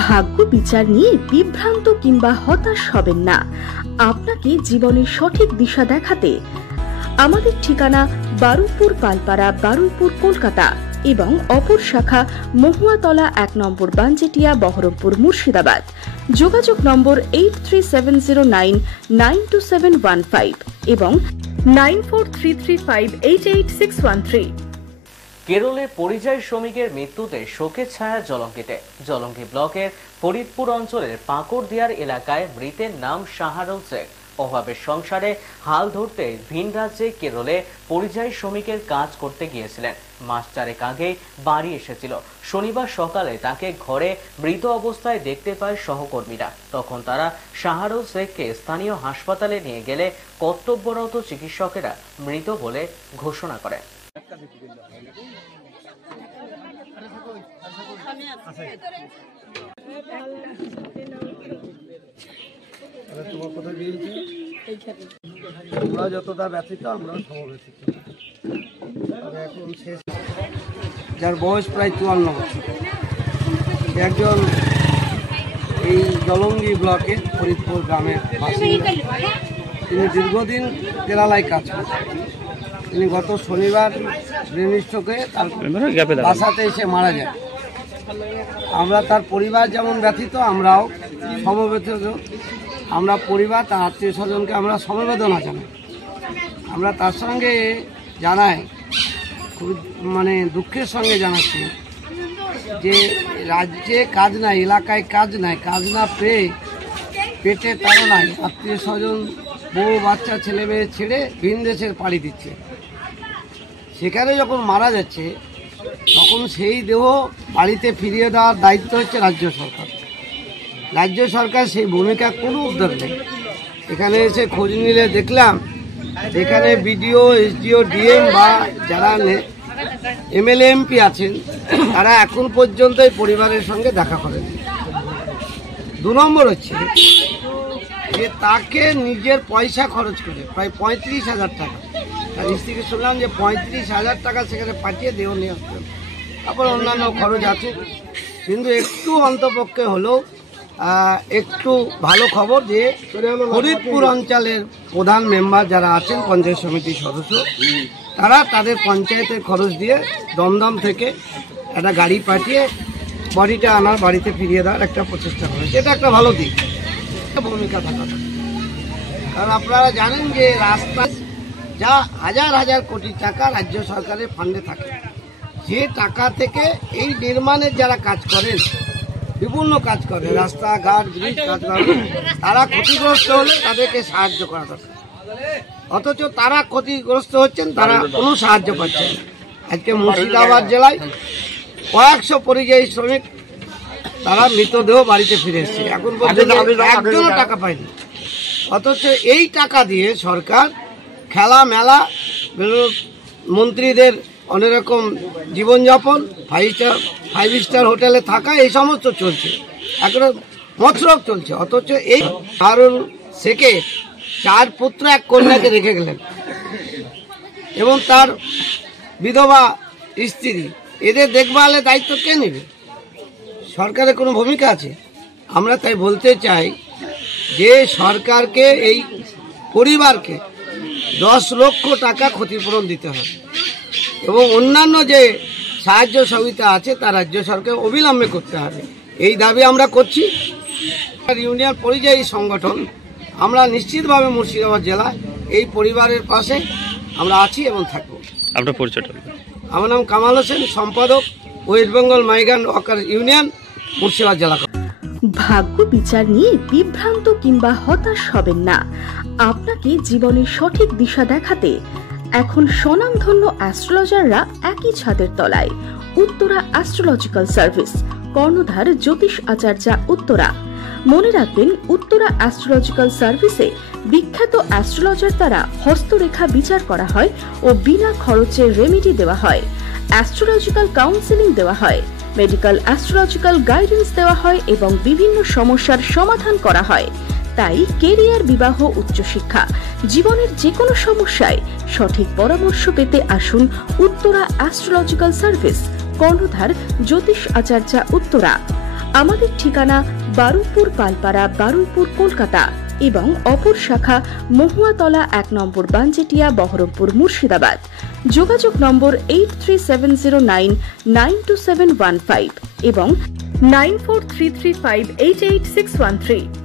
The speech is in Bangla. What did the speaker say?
ভাগ্য বিচার নিয়ে বিভ্রান্ত কিংবা হতাশ হবেন না। আপনাকে জীবনের সঠিক দিশা দেখাতে আমাদের ঠিকানা বারুইপুর পালপাড়া, বারুইপুর, কলকাতা এবং অপর শাখা মহুয়াতলা 1 নম্বর বানজেটিয়া, বহরমপুর, মুর্শিদাবাদ। যোগাযোগ নম্বর 8370992715 এবং 9433588613। কেরলে পরিযায়ী শ্রমিকের মৃত্যুতে শোকের ছায়া জলঙ্গিতে। জলঙ্গি ব্লকের ফরিদপুর অঞ্চলের পাকড়দিয়ার এলাকায় মৃতের নাম শাহরুল শেখ। অভাবের সংসারে হাল ধরতে ভিন রাজ্যে কেরলে পরিযায়ী শ্রমিকের কাজ করতে গিয়েছিলেন। মাস চারেক আগে বাড়ি এসেছিল। শনিবার সকালে তাকে ঘরে মৃত অবস্থায় দেখতে পায় সহকর্মীরা। তখন তারা শাহরুল শেখকে স্থানীয় হাসপাতালে নিয়ে গেলে কর্তব্যরত চিকিৎসকেরা মৃত বলে ঘোষণা করেন। আমরা যতটা ব্যথিত আমরা সমব্যথিত। এখন শেষ, যার বয়স প্রায় 54 বছর, একজন এই জলঙ্গি ব্লকের ফরিদপুর গ্রামের বাসিন্দা। তিনি দীর্ঘদিন কেরালায় কাজ করছেন। তিনি গত শনিবার ব্রেন স্ট্রোকে তার বাসাতে এসে মারা যায়। আমরা তার পরিবার যেমন ব্যথিত, আমরাও সমবেত। আমরা পরিবার, তার আত্মীয় স্বজনকে আমরা সমবেদনা জানাই। আমরা তার সঙ্গে জানাই, খুব দুঃখের সঙ্গে জানাচ্ছি যে রাজ্যে কাজ নাই, এলাকায় কাজ নাই, কাজ না পেয়ে পেটে তারও নাই, আত্মীয় স্বজন, বউ বাচ্চা, ছেলে মেয়ে ছেড়ে ভিন দেশের পাড়ি দিচ্ছে। সেখানে যখন মারা যাচ্ছে তখন সেই দেহ বাড়িতে ফিরিয়ে দেওয়ার দায়িত্ব হচ্ছে রাজ্য সরকার। রাজ্য সরকার সেই ভূমিকা কোনো উদ্যোগ নেই। এখানে এসে খোঁজ নিলে দেখলাম এখানে বিডিও, এসডিও, ডিএম বা যারা এমএলএ, এমপি আছেন তারা এখন পর্যন্ত এই পরিবারের সঙ্গে দেখা করেন। 2 নম্বর হচ্ছে যে তাকে নিজের পয়সা খরচ করে প্রায় 35,000 টাকা, তার স্ত্রীকে শুনলাম যে 35,000 টাকা সেখানে পাঠিয়ে দেহ নিয়ে আসতেন। তারপর অন্যান্য খরচ আছে, কিন্তু একটু অন্তপক্ষে হলেও একটু ভালো খবর যে ফরিদপুর অঞ্চলের প্রধান মেম্বার যারা আছেন, পঞ্চায়েত সমিতির সদস্য, তারা তাদের পঞ্চায়েতের খরচ দিয়ে দমদম থেকে একটা গাড়ি পাঠিয়ে বডিটা আনার, বাড়িতে ফিরিয়ে দেওয়ার একটা প্রচেষ্টা করেছে। এটা একটা ভালো দিক, ভূমিকা থাকা। কারণ আপনারা জানেন যে রাস্তা যা হাজার হাজার কোটি টাকা রাজ্য সরকারের ফান্ডে থাকে, যে টাকা থেকে এই নির্মাণের যারা কাজ করেন, বিভিন্ন কাজ করে, রাস্তাঘাট, ব্রিজ কাজ করে, তারা ক্ষতিগ্রস্ত হলে তাদেরকে সাহায্য করা দরকার। অথচ তারা ক্ষতিগ্রস্ত হচ্ছেন, তারা কোনো সাহায্য পাচ্ছেন না। আজকে মুর্শিদাবাদ জেলায় কয়েকশো পরিযায়ী শ্রমিক তারা মৃতদেহ বাড়িতে ফিরে এসছে, এখন পর্যন্ত একজনও টাকা পায়নি। অথচ এই টাকা দিয়ে সরকার খেলা মেলা, মন্ত্রীদের অনেক রকম জীবনযাপন, 5 স্টার হোটেলে থাকা, এই সমস্ত চলছে, এখন মৎসরক চলছে। অথচ এই শাহরুল শেখে 4 পুত্র 1 কন্যাকে রেখে গেলেন এবং তার বিধবা স্ত্রী, এদের দেখভালের দায়িত্ব কে নেবে? সরকারের কোনো ভূমিকা আছে? আমরা তাই বলতে চাই যে সরকারকে এই পরিবারকে 10 লক্ষ টাকা ক্ষতিপূরণ দিতে হবে এবং অন্যান্য যে সাহায্য সহযোগিতা আছে তা রাজ্য সরকার অবিলম্বে করতে হবে। এই দাবি আমরা করছি। ইউনিয়ন পরিযায়ী সংগঠন আমরা নিশ্চিতভাবে মুর্শিদাবাদ জেলায় এই পরিবারের পাশে আমরা আছি এবং থাকবো। আপনার পরিচয়টা? আমার নাম কামাল হোসেন, সম্পাদক, West Bengal migrant worker union, Murshidabad জেলা। ভাগ্য বিচার নিয়ে বিভ্রান্ত কিংবা হতাশ হবেন না। আপনাকে জীবনের সঠিক দিশা দেখাতে এখন স্বনামধন্য অ্যাস্ট্রোলজাররা একই ছাদের তলায়। উত্তরা অ্যাস্ট্রোলজিক্যাল সার্ভিস, কর্ণধার জ্যোতিষ আচার্য, উত্তরা। মনে রাখবেন, উত্তরা অ্যাস্ট্রোলজিক্যাল সার্ভিসে বিখ্যাত অ্যাস্ট্রোলজার দ্বারা হস্তরেখা বিচার করা হয় ও বিনা খরচে রেমেডি দেওয়া হয়। অ্যাস্ট্রোলজিক্যাল কাউন্সেলিং দেওয়া হয়, মেডিকেল অ্যাস্ট্রোলজিক্যাল গাইডেন্স দেওয়া হয় এবং বিভিন্ন সমস্যার সমাধান করা হয়। তাই কেরিয়ার, বিবাহ, উচ্চশিক্ষা, জীবনের যে কোনো সমস্যায় সঠিক পরামর্শ পেতে আসুন উত্তরা অ্যাস্ট্রোলজিক্যাল সার্ভিস, কর্ণধার জ্যোতিষ আচার্য, উত্তরা। আমাদের ঠিকানা বারুইপুর পালপাড়া, বারুইপুর, কলকাতা এবং অপর শাখা মহুয়াতলা 1 নম্বর বানজেটিয়া, বহরমপুর, মুর্শিদাবাদ। যোগাযোগ নম্বর 8370992715 এবং 9433588613।